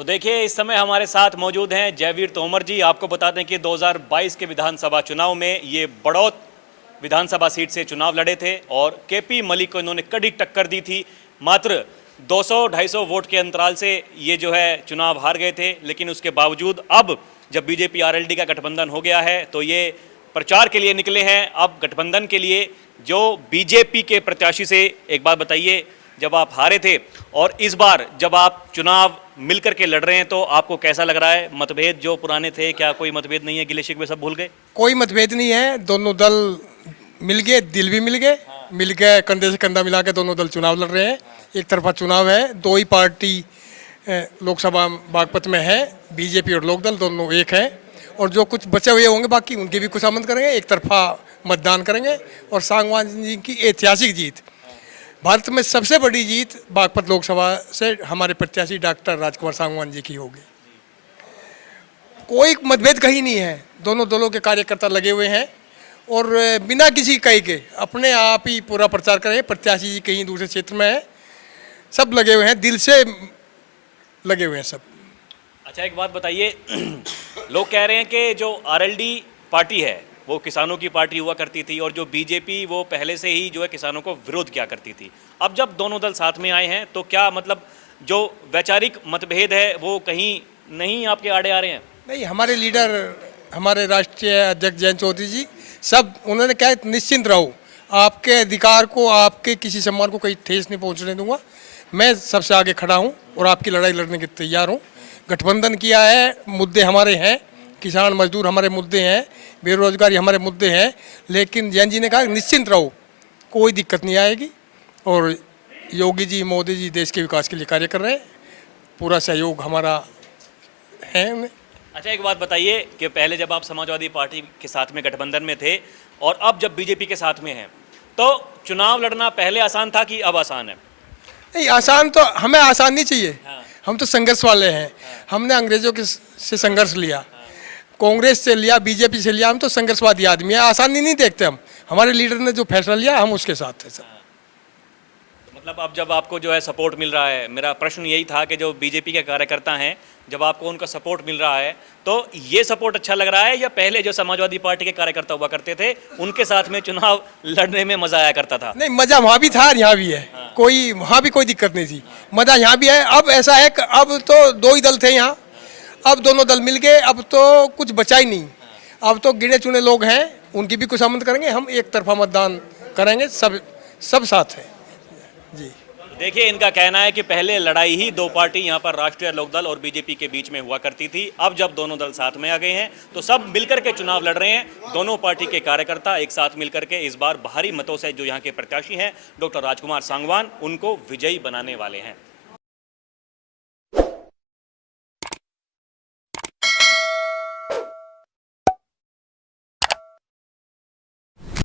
तो देखिए इस समय हमारे साथ मौजूद हैं जयवीर तोमर जी। आपको बता दें कि 2022 के विधानसभा चुनाव में ये बड़ौत विधानसभा सीट से चुनाव लड़े थे और केपी मलिक को इन्होंने कड़ी टक्कर दी थी। मात्र 200-250 वोट के अंतराल से ये जो है चुनाव हार गए थे, लेकिन उसके बावजूद अब जब बीजेपी आरएलडी का गठबंधन हो गया है तो ये प्रचार के लिए निकले हैं। अब गठबंधन के लिए जो बीजेपी के प्रत्याशी से एक बात बताइए, जब आप हारे थे और इस बार जब आप चुनाव मिलकर के लड़ रहे हैं तो आपको कैसा लग रहा है? मतभेद जो पुराने थे, क्या कोई मतभेद नहीं है? गिले शिकवे सब भूल गए? कोई मतभेद नहीं है। दोनों दल मिल गए, दिल भी मिल गए, मिल गए, कंधे से कंधा मिला के दोनों दल चुनाव लड़ रहे हैं। एक तरफा चुनाव है, दो ही पार्टी लोकसभा बागपत में है, बीजेपी और लोकदल दोनों एक है। और जो कुछ बचे हुए होंगे बाकी उनके भी खुशामद करेंगे, एक तरफा मतदान करेंगे। और सांगवान जी की ऐतिहासिक जीत, भारत में सबसे बड़ी जीत बागपत लोकसभा से हमारे प्रत्याशी डॉक्टर राजकुमार सांगवान जी की होगी। कोई मतभेद कहीं नहीं है, दोनों दलों के कार्यकर्ता लगे हुए हैं और बिना किसी कहे के अपने आप ही पूरा प्रचार करें। प्रत्याशी जी कहीं दूसरे क्षेत्र में है, सब लगे हुए हैं, दिल से लगे हुए हैं सब। अच्छा एक बात बताइए, लोग कह रहे हैं कि जो आरएलडी पार्टी है वो किसानों की पार्टी हुआ करती थी और जो बीजेपी वो पहले से ही जो है किसानों को विरोध किया करती थी। अब जब दोनों दल साथ में आए हैं तो क्या मतलब जो वैचारिक मतभेद है वो कहीं नहीं आपके आड़े आ रहे हैं? नहीं, हमारे लीडर, हमारे राष्ट्रीय अध्यक्ष जयंत चौधरी जी सब उन्होंने कहा निश्चिंत रहो, आपके अधिकार को, आपके किसी सम्मान को कहीं ठेस नहीं पहुंचने दूंगा। मैं सबसे आगे खड़ा हूं और आपकी लड़ाई लड़ने के तैयार हूं। गठबंधन किया है, मुद्दे हमारे हैं, किसान मजदूर हमारे मुद्दे हैं, बेरोजगारी हमारे मुद्दे हैं, लेकिन जैन जी ने कहा निश्चिंत रहो, कोई दिक्कत नहीं आएगी। और योगी जी, मोदी जी देश के विकास के लिए कार्य कर रहे हैं, पूरा सहयोग हमारा है उन्हें। अच्छा एक बात बताइए कि पहले जब आप समाजवादी पार्टी के साथ में गठबंधन में थे और अब जब बीजेपी के साथ में हैं तो चुनाव लड़ना पहले आसान था कि अब आसान है? नहीं, आसान तो हमें आसान नहीं चाहिए। हाँ। हम तो संघर्ष वाले हैं। हमने अंग्रेजों के से संघर्ष लिया, कांग्रेस से लिया, बीजेपी से लिया। हम तो संघर्षवादी आदमी है, आसानी नहीं देखते हम। हमारे लीडर ने जो फैसला लिया हम उसके साथ है सर। मतलब अब जब आपको जो है सपोर्ट मिल रहा है, मेरा प्रश्न यही था कि जो बीजेपी के कार्यकर्ता हैं जब आपको उनका सपोर्ट मिल रहा है तो ये सपोर्ट अच्छा लग रहा है या पहले जो समाजवादी पार्टी के कार्यकर्ता हुआ करते थे उनके साथ में चुनाव लड़ने में मजा आया करता था? नहीं, मजा वहाँ भी था और यहाँ भी है। कोई वहाँ भी कोई दिक्कत नहीं थी, मजा यहाँ भी है। अब ऐसा है कि अब तो दो ही दल थे यहाँ, अब दोनों दल मिल गए, अब तो कुछ बचा ही नहीं। अब तो गिने चुने लोग हैं, उनकी भी खुशामद करेंगे, हम एक तरफा मतदान करेंगे, सब साथ है जी। देखिए इनका कहना है कि पहले लड़ाई ही दो पार्टी यहाँ पर राष्ट्रीय लोकदल और बीजेपी के बीच में हुआ करती थी। अब जब दोनों दल साथ में आ गए हैं तो सब मिलकर के चुनाव लड़ रहे हैं। दोनों पार्टी के कार्यकर्ता एक साथ मिलकर के इस बार भारी मतों से जो यहाँ के प्रत्याशी हैं डॉक्टर राजकुमार सांगवान, उनको विजयी बनाने वाले हैं।